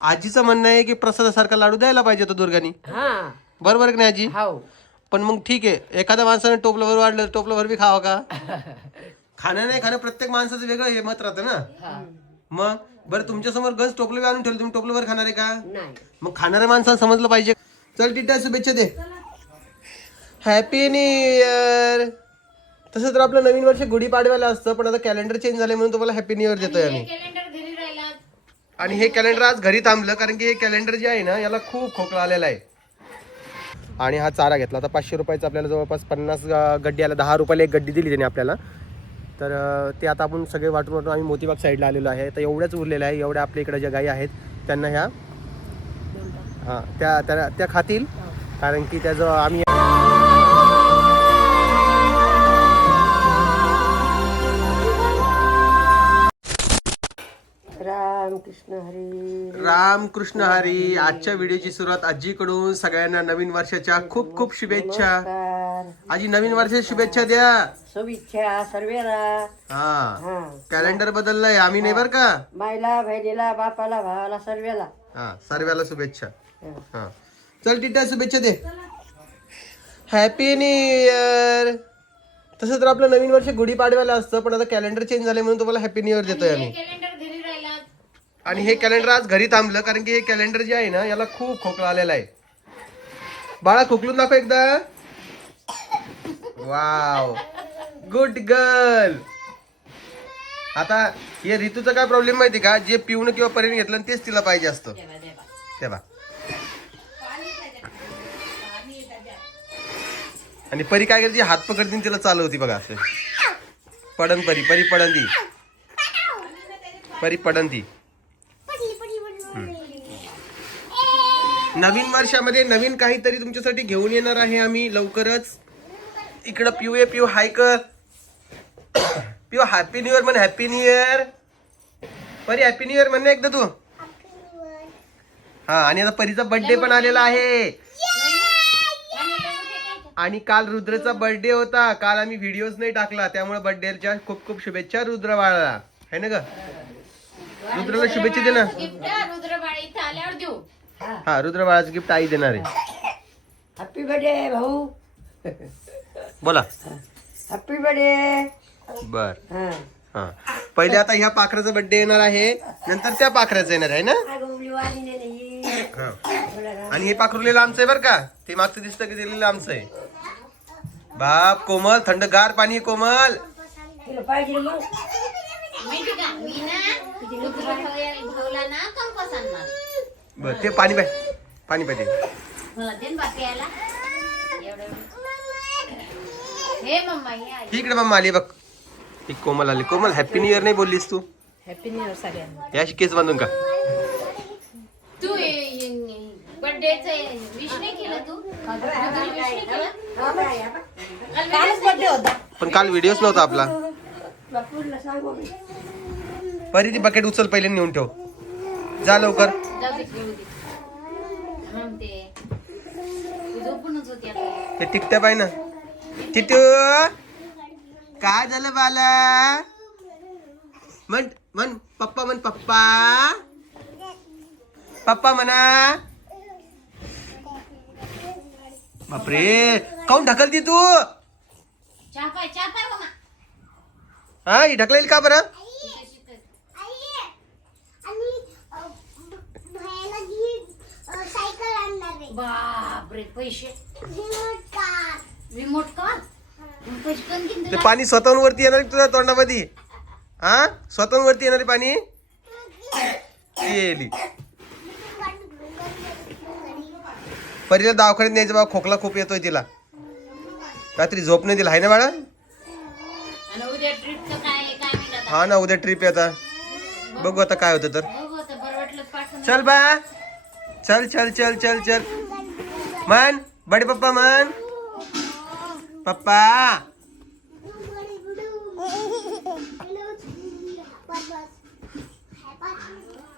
आजीचं म्हणणं आहे की प्रसादासारखा लाडू द्यायला पाहिजे तो दुर्गानी. हा बरोबर की नाही आजी? हाव. पण मग ठीक आहे, एखाद्या माणसाने टोपलंभर वाढलं टोपलंभर बी खावं का? खाणं नाही खाणं प्रत्येक माणसाचं वेगळं हे मत राहतं ना. हा. मग बरं तुमच्या समोर गंज टोपलं बी आणून ठेवलं, तुम्ही टोपलंभर खाणार आहे का? नाही मग खाणाऱ्या माणसाला समजलं पाहिजे. चल टिटा शुभेच्छा दे. Happy new year. तसं तर आपलं नवीन वर्ष गुढीपाडव्याला असतं, पण आता कॅलेंडर चेंज झाले म्हणून तुम्हाला हॅपी न्यू इयर देतोय आम्ही. आणि हे कॅलेंडर आज घरी थांबलं कारण की हे कॅलेंडर जे आहे ना याला खूप खोकला आलेला आहे. आणि हा चारा घेतला आता 500 रुपयाचा, आपल्याला जवळपास 50 गड्डी आला. 10 रुपयाला एक गड्डी दिली त्याने आपल्याला. तर ते आता आपण सगळे वाटून वाटून आम्ही मोतीबाग साईडला आलेलो आहे. तर एवढ्याच उरलेलं आहे. एवढ्या आपल्या इकडे ज्या गायी आहेत त्यांना ह्या हां त्या खातील, कारण की त्याचं आम्ही रामकृष्ण हरी. रामकृष्ण हरी. आजच्या व्हिडिओची सुरुवात आजीकडून. सगळ्यांना नवीन वर्षाच्या खूप खूप शुभेच्छा. आजी नवीन वर्षाच्या शुभेच्छा द्या. शुभेच्छा सर्वेला. हा कॅलेंडर बदललंय, आम्ही नाही बरं का. बायला बहिणीला बापाला भावाला सर्वेला. हा सर्वाला शुभेच्छा. हा चल टिटा शुभेच्छा दे. Happy new year. तसं तर आपलं नवीन वर्ष गुढीपाडव्याला असतं, पण आता कॅलेंडर चेंज झाले म्हणून तुम्हाला हॅपी न्यू इयर देतोय आम्ही. आणि हे कॅलेंडर आज घरी थांबलं कारण की हे कॅलेंडर जे आहे ना याला खूप खोकला आलेला आहे. बाळा खोकलून दाखव एकदा. Wow good girl. आता हे ऋतूचा काय प्रॉब्लेम माहिती का, जे पिऊन किंवा परीने घेतलं तेच तिला पाहिजे असतं. तेव्हा आणि परी काय करते, हात पकडते तिला चालवती बघा असं. पडन परी पडन ती पडन ती. नवीन वर्षामध्ये नवीन काहीतरी तुमच्यासाठी घेऊन येणार आहे आम्ही लवकरच. इकडं पिऊ हाय कर. पिऊ हॅपी न्यू इयर म्हण. हॅपी न्यू इयर परी. हॅपी न्यू इयर म्हण एकदा तू. हा आणि आता परीचा बर्थडे पण आलेला आहे. आणि काल रुद्रचा बर्थडे होता. काल आम्ही व्हिडिओज नाही टाकला, त्यामुळे बर्थडेच्या खूप खूप शुभेच्छा रुद्र बाळाला. है ना ग? रुद्रला शुभेच्छा दे ना. हा रुद्र बाळाचं गिफ्ट आई देणार आहे. हॅपी बर्थडे भाऊ. बोला. Happy birthday. बर हा पहिले आता ह्या पाखराचा बर्थडे येणार आहे, नंतर त्या पाखराचा येणार आहे ना. आणि हे पाखरुलेलं आमचं आहे बरं का. ते मागचं दिसतं की दिलेलं आमचं आहे. बाप कोमल थंडगार पाणी. कोमल पाहिजे मग. बर ते पाणी पाहिजे. इकडे मम्मा आली बघ. ही कोमल आली. कोमल हॅपी न्यू इयर नाही बोललीस तू. हॅपी न्यू इयर सगळ्यांना. या केस बांधून का तू बर्थडेचं विश नाही केलं तू. कालच बर्थडे होता. पण काल व्हिडिओच नव्हता आपला. परी ती बकेट उचल पहिले नेऊन ठेव. जा लवकर. ते टिकट्या पाय ना. टिटू काय झालं बाला. म्हण पप्पा. म्हण पप्पा. पप्पा म्हणा. बापरे काऊन ढकलती तू. हा ही ढकलेल का बरं. बापरे पैसे. Remote car. ते पाणी स्वतःहून वरती येणार तुझ्या तोंडामध्ये. हा स्वतःहून वरती येणारे पाणी येली. परीला दवाखान्यात न्यायचं बाबा. खोकला खूप येतोय तिला. रात्री झोप नाही दिला आहे ना बाळा. उद्या ट्रिपचं काय हा ना उद्या ट्रिप आहे आता. बघू आता काय होतं तर. चल बा. चल चल चल चल चल मन. बडे पप्पा मन. पप्पा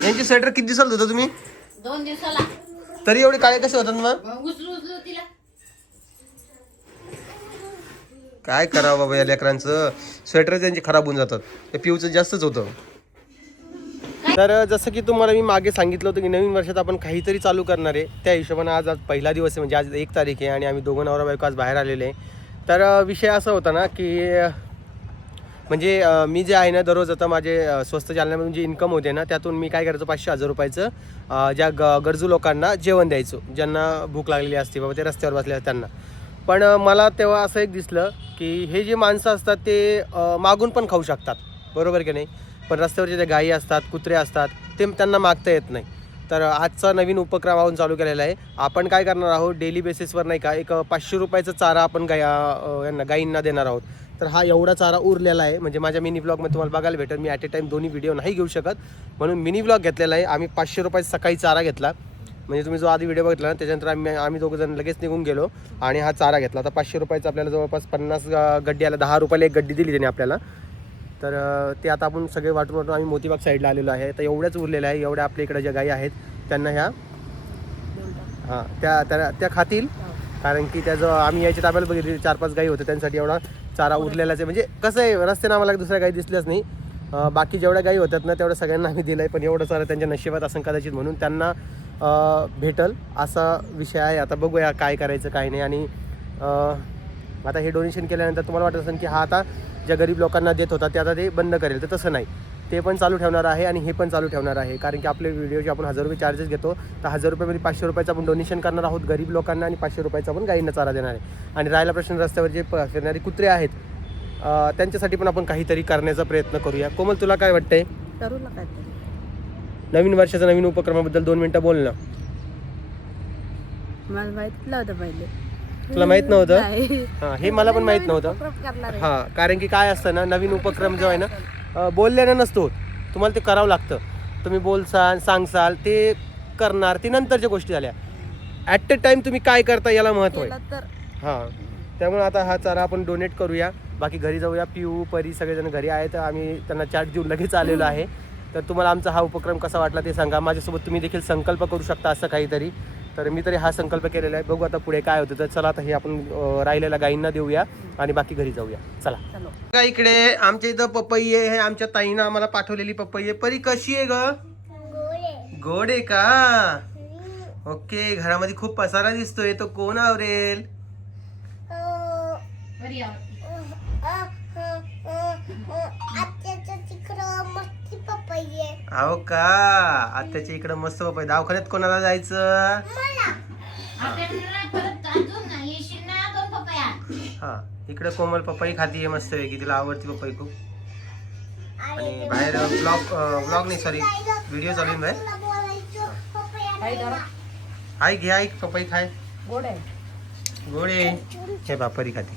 यांची स्वेटर किती दिवसाला होता तुम्ही. 2 दिवसाला. तरी एवढे काळे कसे होतात मग. उचलू तिला. काय करावं बाबा या लेकरांचं. स्वेटर त्यांची खराब होऊन जातात. ते पिऊचं जास्तच होतं. तर जसं की तुम्हाला मी मागे सांगितलं होतं की नवीन वर्षात आपण काहीतरी चालू करणार आहे, त्या हिशोबाने आज पहिला दिवस आहे, म्हणजे आज 1 तारीख आहे आणि आम्ही दोघं नवरा बायको आज बाहेर आलेले आहे. तर विषय असा होता ना की म्हणजे मी जे आहे ना दररोज आता माझे स्वस्त जालन्यामधून जी इन्कम होते ना त्यातून मी काय करायचो 500-1000 रुपयाचं ज्या गरजू लोकांना जेवण द्यायचो, ज्यांना भूक लागलेली असते बाबा ते रस्त्यावर बसले असतात त्यांना. पण मला तेव्हा असं एक दिसलं की हे जे माणसं असतात ते मागून पण खाऊ शकतात, बरोबर की नाही. पण रस्त्यावरचे जे गायी असतात, कुत्रे असतात, ते त्यांना मागता येत नाही. तर आजचा नवीन उपक्रम आपण चालू केलेला आहे. आपण काय करणार आहोत, डेली बेसिसवर नाही का एक 500 रुपयाचा चारा आपण गायींना देणार आहोत. तर हा एवढा चारा उरलेला आहे, म्हणजे माझ्या मिनी ब्लॉगमध्ये तुम्हाला बघायला भेटेल. मी ॲट ए टाईम दोन्ही व्हिडिओ नाही घेऊ शकत, म्हणून मिनी ब्लॉग घेतलेला आहे. आम्ही 500 रुपयाचा सकाळी चारा घेतला, म्हणजे तुम्ही जो आधी व्हिडिओ बघितला ना त्याच्यानंतर आम्ही दोघं जण लगेच निघून गेलो आणि हा चारा घेतला. आता 500 रुपयाचा आपल्याला जवळपास 50 गड्डी आला, 10 रुपयाला एक गड्डी दिली त्याने आपल्याला. तर ते आता आपण सगळे वाटून आम्ही मोतीबाग साईडला आलेलो आहे. तर एवढ्याच उरलेलं आहे, एवढ्या आपल्या इकडे ज्या गायी आहेत त्यांना ह्या त्या खातील. कारण की त्याचं आम्ही याच्या ताब्याला बघितली 4-5 गायी होते, त्यांसाठी एवढा चारा उरलेलाच आहे. म्हणजे कसं आहे, रस्त्याने आम्हाला दुसऱ्या गायी दिसल्याच नाही. बाकी जेवढ्या गायी होत्यात ना तेवढ्या सगळ्यांना आम्ही दिलं आहे, पण एवढं चारा त्यांच्या नशिबात असं कदाचित, म्हणून त्यांना भेटल असा विषय आहे. आता बघूया काय करायचं काय नाही. आणि आता हे डोनेशन केल्यानंतर तुम्हाला वाटत असेल की हा आता ज्या गरीब लोकांना देत होता ते आता ते बंद करेल, तर तसं नाही, ते पण चालू ठेवणार आहे आणि हे पण चालू ठेवणार आहे. कारण की आपले व्हिडिओचे आपण 1000 रुपये चार्जेस घेतो, तर 1000 रुपयामध्ये 500 रुपयाचं आपण डोनेशन करणार आहोत गरीब लोकांना आणि 500 रुपयाचा आपण गायींना चारा देणार आहे. आणि राहिला प्रश्न, रस्त्यावर जे फिरणारे कुत्रे आहेत त्यांच्यासाठी पण आपण काहीतरी करण्याचा प्रयत्न करूया. कोमल, तुला काय वाटतंय? करू ना काहीतरी. नवीन वर्षाच्या नवीन उपक्रमाबद्दल 2 मिनिटं बोल ना. मला माहित नव्हतं पहिले. तुला माहित नव्हतं? नाही. हां, हे मला पण माहित नव्हतं. करणार आहे. हां, कारण की काय असतं ना, नवीन उपक्रम जो आहे ना बोलल्यानं नसतो, तुम्हाला ते करावं लागतं. तुम्ही बोलसाल, सांगसाल, ते करणार, ते नंतरच्या गोष्टी झाल्या. ॲट अ टाईम तुम्ही काय करता याला महत्त्व आहे. केलं तर हां, त्यामुळे आता हा चारा आपण डोनेट करूया. बाकी घरी जाऊया, पिऊ परी सगळेजण घरी आहेत, आम्ही त्यांना चाट देऊन लगेच आलेलो आहे. तर तुम्हाला आमचा हा उपक्रम कसा वाटला ते सांगा. माझ्यासोबत तुम्ही देखील संकल्प करू शकता असं काहीतरी. तर मी तरी हा संकल्प केलेला आहे, बघू आता पुढे काय होतं. तर चला आता हे आपण राहिलेल्या गायींना देऊया आणि बाकी घरी जाऊया. चला. का इकडे आमच्या इथं पपई आहे, आमच्या ताईनं आम्हाला पाठवलेली पपई आहे. परी कशी आहे ग? गोड आहे का? ओके. घरामध्ये खूप पसारा दिसतोय, तो कोण आवरेल? बरी आवडते. हो का? आत्याच्या इकडं मस्त पपई. दवाखान्यात कोणाला जायचं? परत अजून येशील ना 2 पपया. हा, इकडे कोमल पपई खाती मस्त आहे की तिला आवडती पपई खूप. आणि बाहेर व्लॉग नाही, सॉरी, व्हिडिओ चालू आहे बाहेर. आई घे, आई पपई खाय. गोड आहे. गोड आहे. हे बापरी खाती,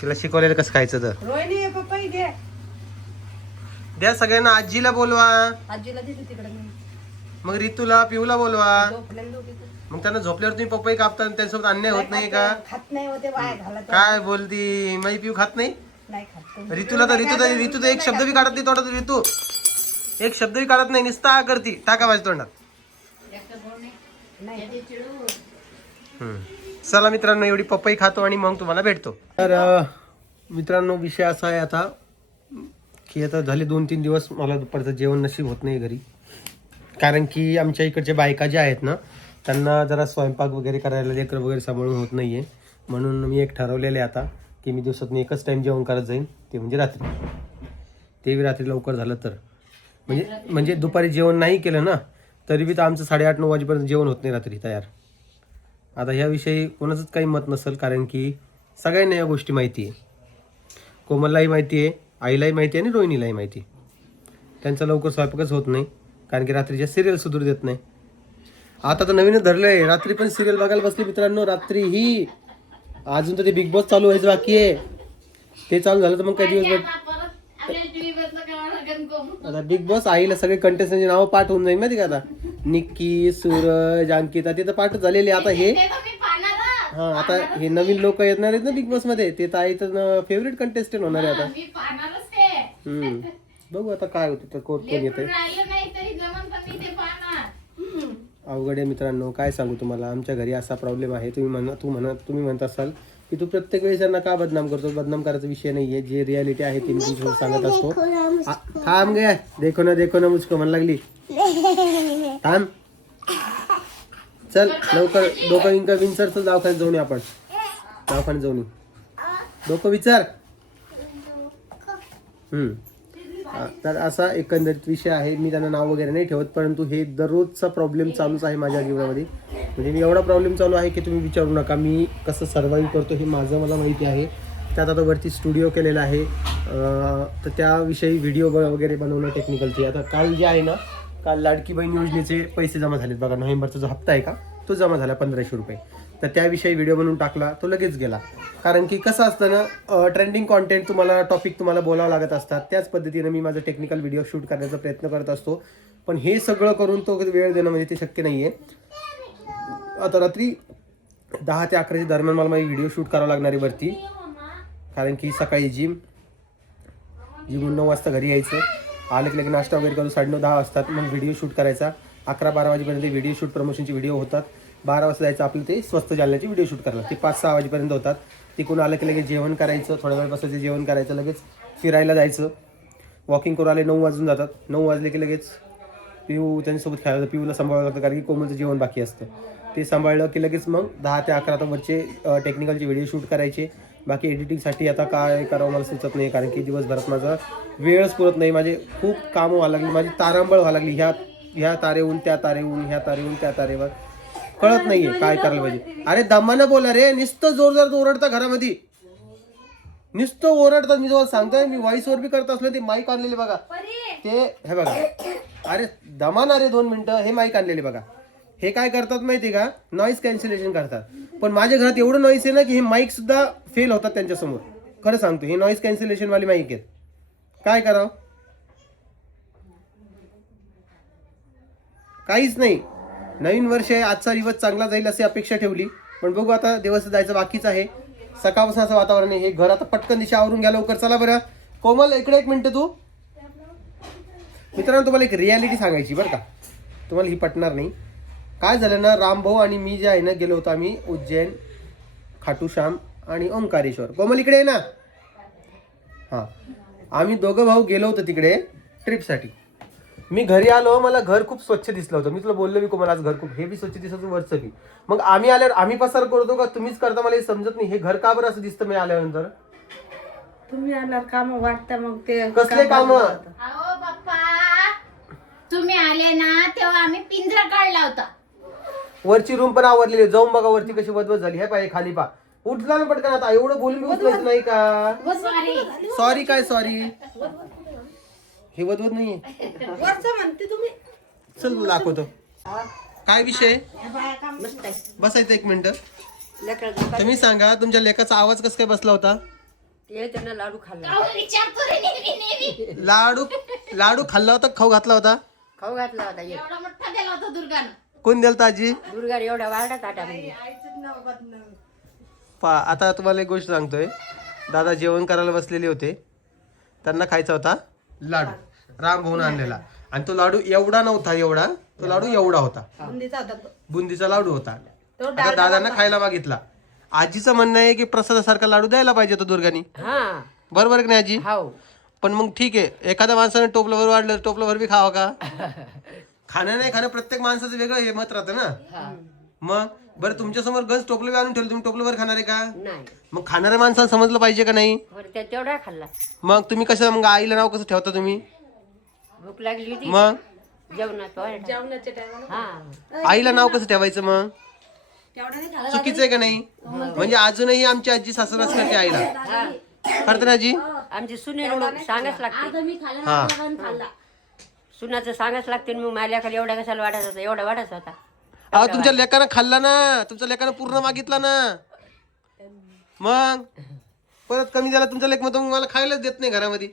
तिला शिकवलेलं कसं खायचं. तर रोहिणी पपई घे. द्या सगळ्यांना. आजीला बोलवा, आजीला दिली तिकडे मी. मग रितूला, पिऊला बोलवा. झोपलेलं दोघी तर. मग त्यांना झोपल्यावर तुम्ही पपई कापता आणि त्यांच्यासोबत अन्याय होत नाही का? खात नाही होते, वाया घालत. काय बोलती? माझी पिऊ खात नाही? नाही खात. रितूला तर रितू तर एक शब्द बी काढत नाही तोंडात. रितू एक शब्द बी काढत नाही, नुसता करती. टाका माझ्या तोंडात. नाही. चला मित्रांनो, एवढी पपई खातो आणि मग तुम्हाला भेटतो. तर मित्रांनो, विषय असा आहे आता की आता झाले 2-3 दिवस मला दुपारचं जेवण नशीब होत नाही घरी. कारण की आमच्या इकडच्या बायका ज्या आहेत ना त्यांना जरा स्वयंपाक वगैरे करायला, लेकरं वगैरे सांभाळून होत नाही आहे. म्हणून मी एक ठरवलेलं आहे आता की मी दिवसातून एकच टाईम जेवण करत जाईन, ते म्हणजे रात्री. ते बी रात्री लवकर झालं तर, म्हणजे दुपारी जेवण नाही केलं ना तरी बी तर आमचं 8:30-9 वाजेपर्यंत जेवण होत नाही रात्री तयार. आता ह्याविषयी कोणाचंच काही मत नसेल, कारण की सगळ्यांना या गोष्टी माहिती आहे. कोमललाही माहिती आहे, आईलाही माहिती आहे आणि रोहिणीलाही माहिती आहे. त्यांचा लवकर स्वयंपाकच होत नाही, कारण की रात्रीच्या सिरियल सुधरू देत नाही. आता तर नवीनच धरलं आहे, रात्री पण सिरियल बघायला बसली मित्रांनो. रात्रीही अजून तर ते बिग बॉस चालू व्हायचं बाकी आहे. ते चालू झालं तर मग काही दिवस आता बिग बॉस. आईला सगळे कंटेस्टंटचे नावं पाठ होऊन जाईल माहिती का? आता निक्की, सूरज, अंकिता ते तर पाठ झालेले. आता हे हा, आता हे नवीन लोक येणार आहेत ना बिग बॉस मध्ये, ते तर आई तर फेवरेट कंटेस्टंट होणार आहे आता. बघू आता काय होतं, तर कोण येते. अवघड आहे मित्रांनो, काय सांगू तुम्हाला. आमच्या घरी असा प्रॉब्लेम आहे. तुम्ही म्हणत असाल की तू प्रत्येक वेळेस यांना का बदनाम करतो. बदनाम करायचा विषय नाहीये, जे रियालिटी आहे ती मी तुमच्यासोबत सांगत असतो. थांब गे, देखो ना मुझको म्हण लागली. थांब, चल लवकर डोकं विंका विंचर, चल दवाखान्यात जाऊन आपण, दवाखान्यात जाऊन डोकं विचार. तर असा एकंदरीत विषय आहे. मी त्यांना नाव वगैरे नाही ठेवत, परंतु हे दररोजचा प्रॉब्लेम चालूच आहे माझ्या जीवनामध्ये. म्हणजे मी एवढा प्रॉब्लेम चालू आहे की तुम्ही विचारू नका. मी कसं सर्वाईव्ह करतो हे माझं मला माहिती आहे. त्यात आता वरती स्टुडिओ केलेला आहे, तर त्याविषयी व्हिडिओ वगैरे बनवणं टेक्निकलची. आता काल जे आहे ना, काल लाडकी बहीण योजनेचे पैसे जमा झालेत बघा. नोव्हेंबरचा जो हप्ता आहे का तो जमा झाला 1500 रुपये. तर त्याविषयी व्हिडिओ बनवून टाकला, तो लगेच गेला. कारण की कसं असतं ना, ट्रेंडिंग कॉन्टेंट तुम्हाला टॉपिक तुम्हाला बोलावं लागत असतात. त्याच पद्धतीने मी माझं टेक्निकल व्हिडिओ शूट करण्याचा प्रयत्न करत असतो. पण हे सगळं करून तो वेळ देणं म्हणजे ते शक्य नाही आहे. आता रात्री 10 ते 11च्या दरम्यान मला माझी व्हिडिओ शूट करावं लागणार आहे वरती. कारण की सकाळी जिमून 9 वाजता घरी यायचं, आलं की नाश्ता वगैरे करून 9:30-10 वाजतात. मग व्हिडिओ शूट करायचा. 11-12 वाजेपर्यंत व्हिडिओ शूट प्रमोशनचे व्हिडिओ होतात. 12 वाजता जायचं आपलं ते स्वस्त जालन्याचे व्हिडिओ शूट करायला. ते 5-6 वाजेपर्यंत होतात. तिकडून आलं की लगेच जेवण करायचं, थोड्या वेळ बसायचं, जेवण करायचं, लगेच फिरायला जायचं. वॉकिंग करून आले 9 वाजून जातात. 9 वाजले की लगेच पिऊ त्यांच्यासोबत खेळायला, पिऊला सांभाळावं लागतं कारण की कोमलचं जेवण बाकी असतं. ते सांभाळलं की लगेच मग 10 ते 11 आता वरचे टेक्निकलचे व्हिडिओ शूट करायचे. बाकी एडिटिंगसाठी आता काय करावं मला सुचत नाही, कारण की दिवसभरात माझा वेळच पुरत नाही. माझे खूप कामं व्हायला लागली, माझी तारांबळ व्हायला लागली. ह्या तारेहून त्या तारेहून, ह्या तारेहून त्या तारेवर, कळत नाहीये काय करायला पाहिजे. अरे दमानं बोला रे, नुसतं जोरदार ओरडता घरामध्ये, नुसतं ओरडतात. मी जेव्हा सांगतोय, मी व्हॉइस ओव्हर बी करत असलो, ते माईक आणलेले बघा, ते हे बघा. अरे दमाना रे 2 मिनिटं, हे माईक आणलेले बघा. हे काय करतात माहिती का, नॉईज कॅन्सलेशन करतात. पण माझ्या घरात एवढं नॉईज आहे ना की हे माईक सुद्धा फेल होतात त्यांच्यासमोर. खरं सांगतो, हे नॉईज कॅन्सलेशन वाली माईक आहेत. काय करावं, काहीच नाही. नवीन वर्ष आहे, आजचा दिवस चांगला जाईल अशी अपेक्षा ठेवली, पण बघू आता, दिवस जायचं बाकीच आहे. सकाळपासून असं वातावरण आहे. हे घर आता पटकन दिशा आवरून घ्या लवकर. चला बरं कोमल, इकडे 1 मिनिट. तू मित्रांनो, तुम्हाला एक रियालिटी सांगायची बरं का, तुम्हाला ही पटणार नाही. काय झालं ना, रामभाऊ आणि मी जे आहे ना, गेलो होतो आम्ही उज्जैन, खाटू श्याम आणि ओंकारेश्वर. कोमल इकडे आहे ना. हां, आम्ही दोघं भाऊ गेलो होतो तिकडे ट्रिपसाठी. मी घरी आलो, मला घर खूप स्वच्छ दिसलं होतं. मी तुला बोललो मी कोमल, आज घर खूप हे बी स्वच्छ दिसत वरचं बी. मग आम्ही आल्यावर आम्ही पसार करतो का तुम्हीच करता, मला हे समजत नाही. हे घर का बरं असं दिसतं मी आल्यानंतर? तुम्ही आल्यावर काम वाटतं, मग ते कसले काम? अहो बाप्पा, तुम्ही आले ना तेव्हा आम्ही पिंजरा काढला होता. वरची रूम पण आवरलेली, जाऊन बघा वरती कशी वदवत झाली. हे पाहिजे खाली पा, उठला ना पटकन. आता एवढं बोलून उचलायचं नाही का? सॉरी. सॉरी काय सॉरी, हे वदवत नाहीये. वरचं म्हणते तुम्ही. चल दाखवतो काय विषय. मस्त आहे. बसायचं 1 मिनिट. लेकरं तुम्ही सांगा, तुमच्या लेकाचा आवाज कस काय बसला होता? ते त्यांना लाडू खाल्ला. काहून विचारतो रे नेहमी? लाडू खाल्ला होता, खाऊ घातला होता? खाऊ घातला होता. एवढा मोठा दिला होता दुर्गानं. कोण दिलता आजी? दुर्गा एवढा वाढा ताटामध्ये. आता तुम्हाला एक गोष्ट सांगतोय. दादा जेवण करायला बसलेले होते, त्यांना खायचा होता लाडू, राम भाऊन आणलेला. आणि तो लाडू एवढा नव्हता, एवढा तो लाडू एवढा होता, बुंदीचा लाडू होता. आता दादांना खायला मागितला. आजीचं म्हणणं आहे की प्रसादासारखा लाडू द्यायला पाहिजे तो दुर्गानी. बरोबर की नाही आजी? पण मग ठीक आहे, एखाद्या माणसाने टोपलंभर वाढलं, टोपलंभर बी खावा का? खाणं नाही खाणं, प्रत्येक माणसाचं वेगळं हे मत राहतं ना. मग बरं, तुमच्या समोर गंज टोपलं आणून ठेवलं, तुम्ही टोपलंभर खाणार आहे का? मग खाणाऱ्या माणसाला समजलं पाहिजे का नाही? तेवढा खाल्ला. मग तुम्ही कसं, मग आईला नाव कसं ठेवता तुम्ही? भूक लागली होती मग जेवणाच्या टायमाला आईला नाव कसं ठेवायचं? मग चुकीचं आहे का नाही? म्हणजे अजूनही आमची आजी सासराच करते आईला. करते ना आजी? आमची सुने सांगाच लागते. हा, सुनाचं सांगाच लागते. मग माझ्या खाली एवढा कशाला वाटायचा होता, एवढा वाटायचा होता. अहो तुमच्या लेकानं खाल्ला ना, तुमच्या लेकानं पूर्ण मागितला ना. मग परत कमी झाला तुमचा लेक, मग मला खायलाच देत नाही घरामध्ये.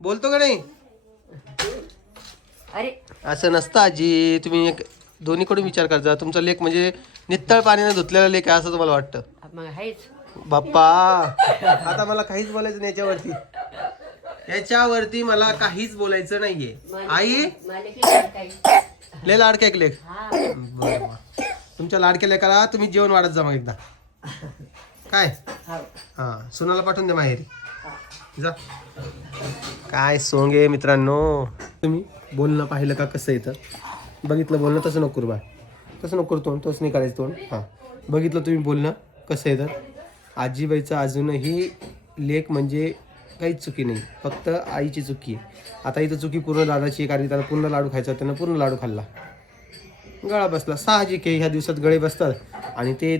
बोलतो का नाही? अरे असं नसतं आजी, तुम्ही एक दोन्हीकडून विचार करता. तुमचा लेक म्हणजे नित्तळ पाण्याने धुतलेला लेक आहे असं तुम्हाला वाटतं? मग आहेच बाप्पा. आता मला काहीच बोलायचं नाही याच्यावरती, याच्यावरती मला काहीच बोलायचं नाहीये. आई लय लाडक्या एक लेख. बरं, तुमच्या लाडक्या लेकाला तुम्ही जेवण वाढत जा मग एकदा. काय हो. हां सुनाला पाठवून दे माहेरी जा. काय सोंग आहे मित्रांनो. तुम्ही बोलणं पाहिलं का कसं येतं, बघितलं बोलणं, तसं नको करू बा, तसं नको करू तोंड, तसं नाही करायचं तोंड. हां बघितलं तुम्ही बोलणं कसं येतं. आजीबाईचं अजूनही लेक म्हणजे काहीच चुकी नाही, फक्त आईची चुकी आहे. आता इथं चुकी पूर्ण दादाची आहे, कारण त्याला पूर्ण लाडू खायचा, त्यानं पूर्ण लाडू खाल्ला, गळा बसला. साहजिक आहे, ह्या दिवसात गळे बसतात. आणि ते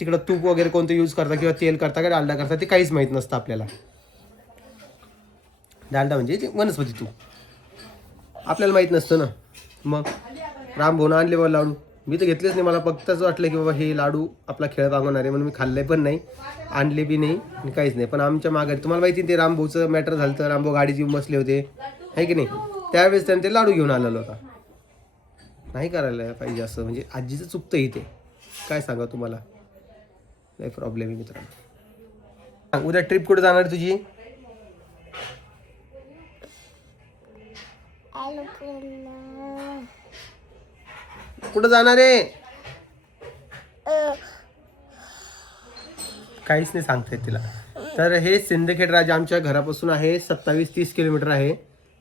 तिकडं तूप वगैरे कोणतं यूज करता किंवा तेल करता का डालडा करता ते काहीच माहीत नसतं आपल्याला. डालडा म्हणजे ते वनस्पती तूप आपल्याला माहीत नसतं ना. मग रामभाऊनं आणले बाबा लाडू, मी तर घेतलेच नाही. मला फक्तच वाटलं की बाबा हे लाडू आपला खेळ भागवणार आहे म्हणून मी खाल्ले पण नाही, आणले बी नाही आणि काहीच नाही. पण आमच्या माघारी तुम्हाला माहिती ते रामभाऊचं मॅटर झालं तर रामभाऊ गाडीत येऊन बसले होते आहे की नाही, त्यावेळेस त्याने ते लाडू घेऊन आलेलं होता. नाही करायला पाहिजे असं, म्हणजे आजीचं चुकतं इथे. काय सांगा तुम्हाला, नाही प्रॉब्लेम आहे मित्रांनो. उद्या ट्रिप कुठे जाणार आहे तुझी? कुठं जाणार आहे? काहीच नाही सांगता येत तिला. तर हे सिंदखेड राजा आमच्या घरापासून आहे 27-30 किलोमीटर आहे.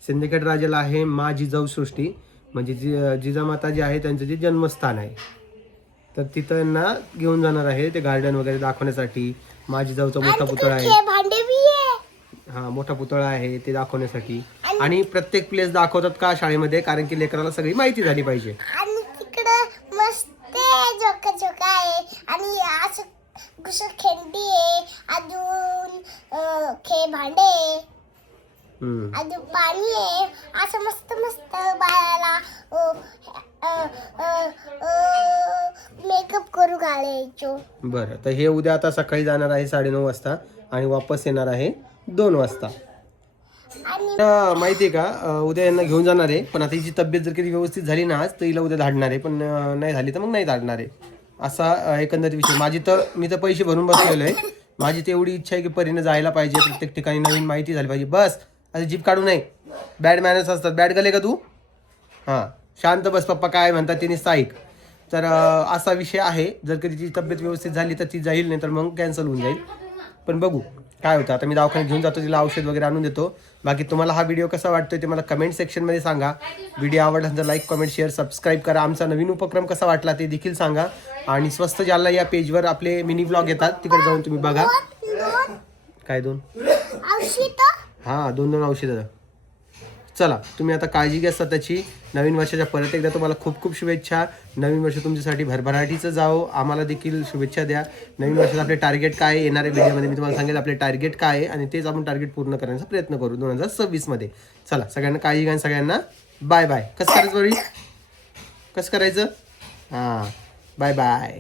सिंदखेड राजाला आहे मा जिजाऊ सृष्टी, म्हणजे जिजामाता जी आहे त्यांचं जे जन्मस्थान आहे. तर तिथं यांना घेऊन जाणार आहे ते गार्डन वगैरे दाखवण्यासाठी. मा जिजाऊचा मोठा पुतळा आहे, हा मोठा पुतळा आहे ते दाखवण्यासाठी. आणि प्रत्येक प्लेस दाखवतात का शाळेमध्ये, कारण की लेकराला सगळी माहिती झाली पाहिजे. आणि तिकडं मस्त झोका झोका आहे आणि असं खेळडी आहे, अजून खेळ भांडे, अजून पाणी आहे, असं मस्त मस्त बाळाला मेकअप करू घालायचो. बरं, तर हे उद्या आता सकाळी जाणार आहे 9:30 वाजता आणि वापस येणार आहे 2 वाजता. माहिती आहे का, उद्या यांना घेऊन जाणार आहे. पण आता हिची तब्येत जर कधी व्यवस्थित झाली ना आज तर हिला उद्या धाडणार आहे, पण नाही झाली तर मग नाही धाडणार आहे. असा एकंदरीत विषय. मी तर पैसे भरून बसलेलो आहे. माझी तर एवढी इच्छा आहे की परीनं जायला पाहिजे, प्रत्येक ठिकाणी नवीन माहिती झाली पाहिजे. बस आता जीप काढू नये, बॅड मॅनर्स असतात. बॅड गले का तू? हां शांत बस, पप्पा काय म्हणतात ते नुसतं ऐक. तर असा विषय आहे. जर कधी तिची तब्येत व्यवस्थित झाली तर ती जाईल, नाही तर मग कॅन्सल होऊन जाईल. पण बघू काय होतं. आता मी दवाखान्यात घेऊन जातो, तिला औषध वगैरे आणून देतो. बाकी तुम्हाला हा व्हिडिओ कसा वाटतोय ते मला कमेंट सेक्शनमध्ये सांगा. व्हिडिओ आवडला तर लाईक, कमेंट, शेअर, सबस्क्राईब करा. आमचा नवीन उपक्रम कसा वाटला ते देखील सांगा. आणि स्वस्त जालना या पेजवर आपले मिनी व्लॉग येतात, तिकडे जाऊन तुम्ही बघा. काय 2 हां 2 औषधं. चला तुम्ही आता काळजी घ्या स्वतःची. नवीन वर्षाच्या परत एकदा तुम्हाला खूप खूप शुभेच्छा. नवीन वर्ष तुमच्यासाठी भरभराटीचं जावो. आम्हाला देखील शुभेच्छा द्या. नवीन वर्षात आपले टार्गेट काय आहे, येणाऱ्या व्हिडिओमध्ये मी तुम्हाला सांगेल आपले टार्गेट काय आहे आणि तेच आपण टार्गेट पूर्ण करण्याचा प्रयत्न करू 2026 मध्ये. चला सगळ्यांना काळजी घ्या, सगळ्यांना बाय बाय. कसं करायचं बरी, कसं करायचं? हां बाय बाय.